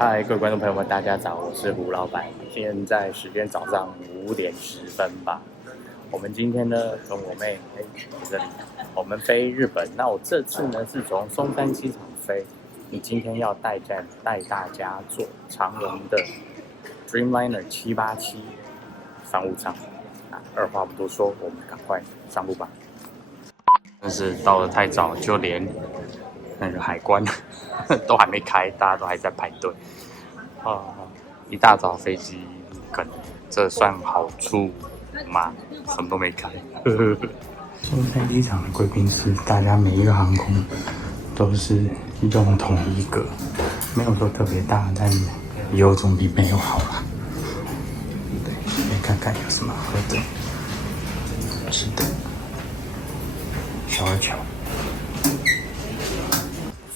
嗨，各位观众朋友们，大家早，我是胡老板。现在时间早上5点10分吧。我们今天呢，跟我妹在这里，我们飞日本。那我这次呢是从松山机场飞。你今天要带大家坐长荣的 Dreamliner 787商务舱。二话不多说，我们赶快上路吧。但是到得太早，就连那个海关都还没开，大家都还在排队。一大早飞机，可能这算好处吗？什么都没开。松山机场的贵宾室，大家每一个航空都是用同一个，没有说特别大，但有总比没有好啦。对，来看看有什么喝的、吃的。小二桥，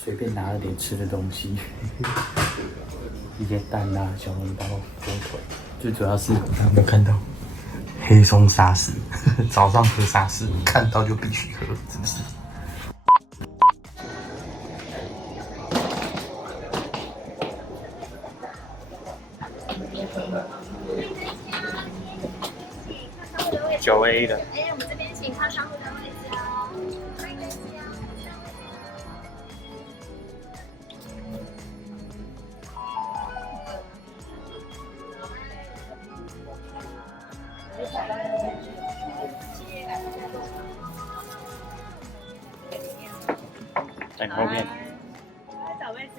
随便拿了点吃的东西，一些蛋啊、小笼包、火腿，最主要是有没有看到黑松沙士？早上喝沙士，看到就必须喝，是不是？9A 的。我们这边请靠商务的位置哦。在后面。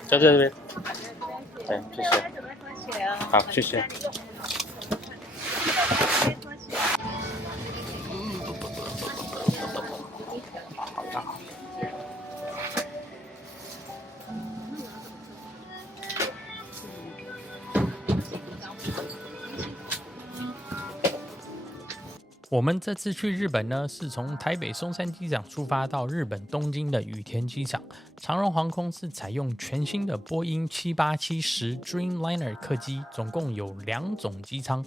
在这边。对，谢谢。好，谢谢。我们这次去日本呢，是从台北松山机场出发到日本东京的羽田机场。长荣航空是采用全新的波音787-10 Dreamliner 客机，总共有2种机舱，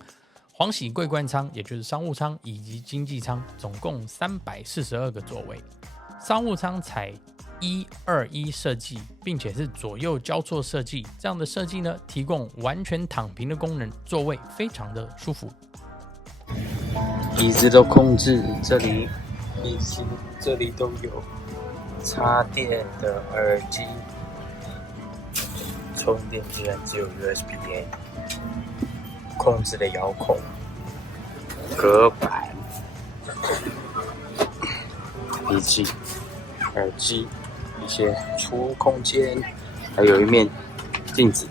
黄喜桂冠舱，也就是商务舱以及经济舱，总共342个座位。商务舱采121设计，并且是左右交错设计，这样的设计呢，提供完全躺平的功能，座位非常的舒服。椅子都控制，这里以及这里都有插电的耳机，充电竟然只有 USB-A， 控制的遥控，隔板，以及耳机，一些储物空间，还有一面镜子，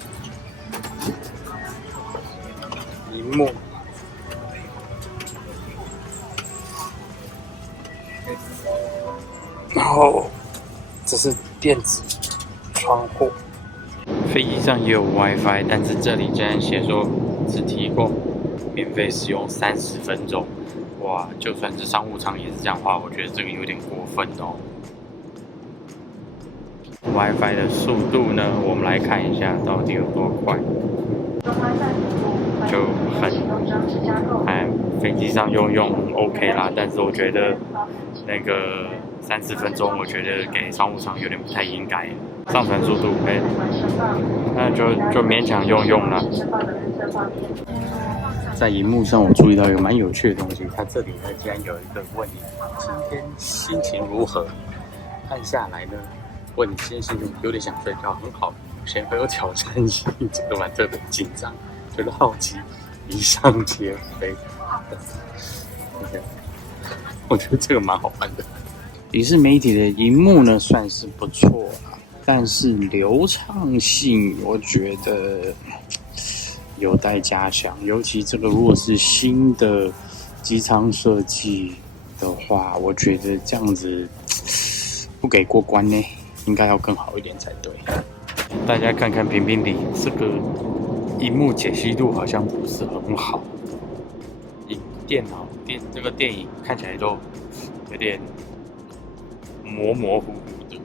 萤幕。然后这是电子窗户，飞机上也有 WiFi， 但是这里竟然写说只提供免费使用30分钟，哇！就算是商务舱也是这样的话，我觉得这个有点过分哦。WiFi 的速度呢，我们来看一下到底有多快，就飞机上用 OK 啦，但是我觉得那个30分钟，我觉得给商务舱有点不太应该。上传速度，那就勉强用了。在荧幕上，我注意到一个蛮有趣的东西，它这里呢竟然有一个问你今天心情如何，按下来呢，问你今天心情有点想睡觉，很好，先会有挑战性，这个蛮特别紧张，觉得好奇，一上街飞。我觉得这个蛮好玩的。迪士媒体的荧幕呢算是不错啦，但是流畅性我觉得有待加强，尤其这个如果是新的机舱设计的话，我觉得这样子不给过关呢，应该要更好一点才对。大家看看评评理，这个荧幕解析度好像不是很好，这个电影看起来都有点模模糊糊的。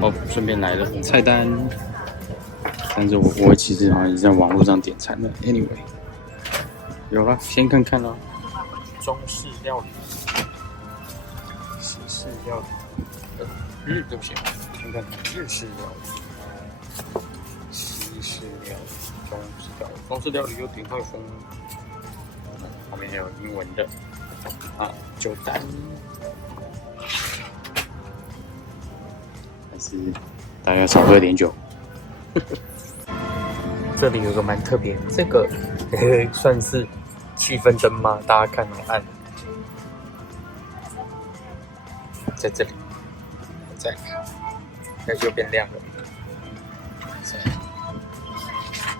哦，顺便来了菜单，但是我其实好像也在网络上点餐了。Anyway， 有了，先看看咯。中式料理、西式料理，对不起，先看看日式料理。西式料理、中式料理有鼎泰丰，旁边还有英文的酒单，但是大家少喝点酒。这里有个蛮特别，这个算是气氛灯吗？大家看很暗，在这里，再看，那就变亮了。再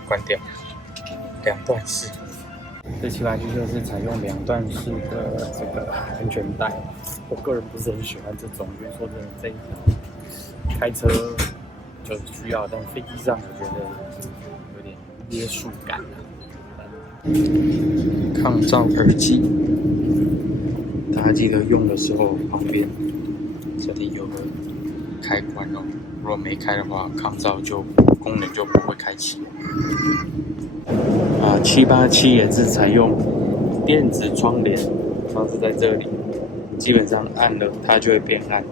关掉，两段式。这787就是采用两段式的这个安全带，我个人不是很喜欢这种，因为说真的，这一种开车就需要，但飞机上我觉得有点约束感抗噪耳机，大家记得用的时候旁边这里有个开关哦，如果没开的话，抗噪功能就不会开启。787也是采用电子窗帘，像是在这里，基本上按了它就会变暗。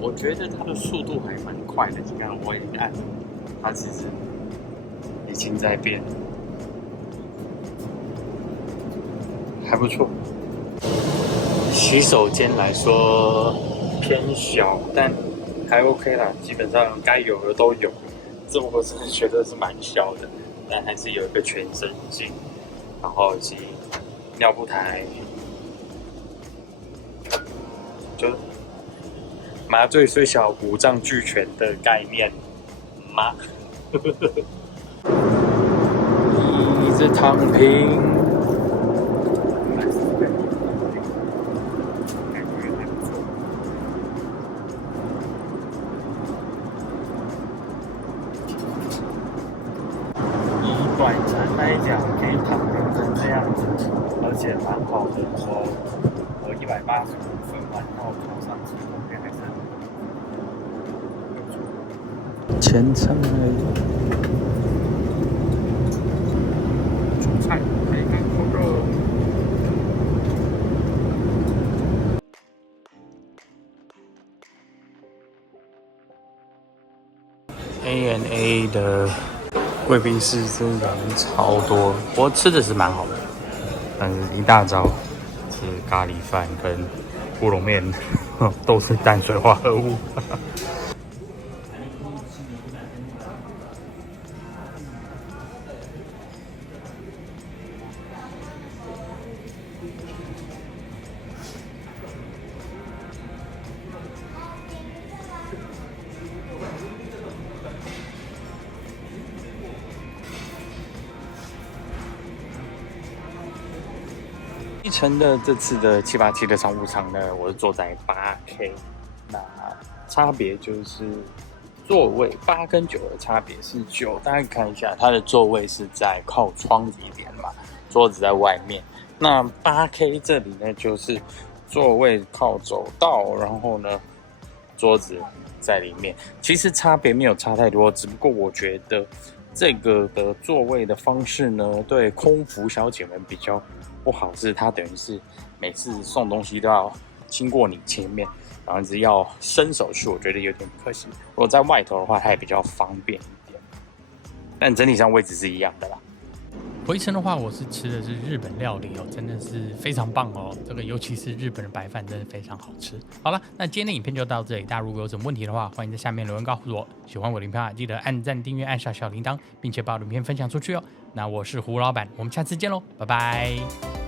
我觉得它的速度还蛮快的，你看我也按，它其实已经在变，还不错。洗手间来说偏小，但还 OK 啦，基本上该有的都有。这我真的觉得是蛮小的，但还是有一个全身镜，然后以及尿布台，就是麻醉虽小，五脏俱全的概念吗？椅子躺平。短程来讲，可以躺平成这样子，而且蛮好的。我185分完，那我考上机后面还是前程而已。煮菜可以看烤肉。ANA 的贵宾室真人超多，不过吃的是蛮好的，但是一大早吃咖喱饭跟乌龙面都是淡水化合物。一程的这次的787的商务舱呢，我是坐在8K， 那差别就是座位8跟9的差别是9，大家看一下它的座位是在靠窗一点嘛，桌子在外面。那8K 这里呢，就是座位靠走道，然后呢桌子在里面。其实差别没有差太多，只不过我觉得这个的座位的方式呢，对空服小姐们比较不好，是它等于是每次送东西都要经过你前面，然后一直要伸手去，我觉得有点可惜。如果在外头的话，它也比较方便一点，但整体上位置是一样的啦。回程的话，我是吃的是日本料理哦，真的是非常棒哦。这个尤其是日本的白饭，真的非常好吃。好了，那今天的影片就到这里。大家如果有什么问题的话，欢迎在下面留言告诉我。喜欢我的影片，记得按赞、订阅、按下小铃铛，并且把我的影片分享出去哦。那我是胡老板，我们下次见喽，拜拜。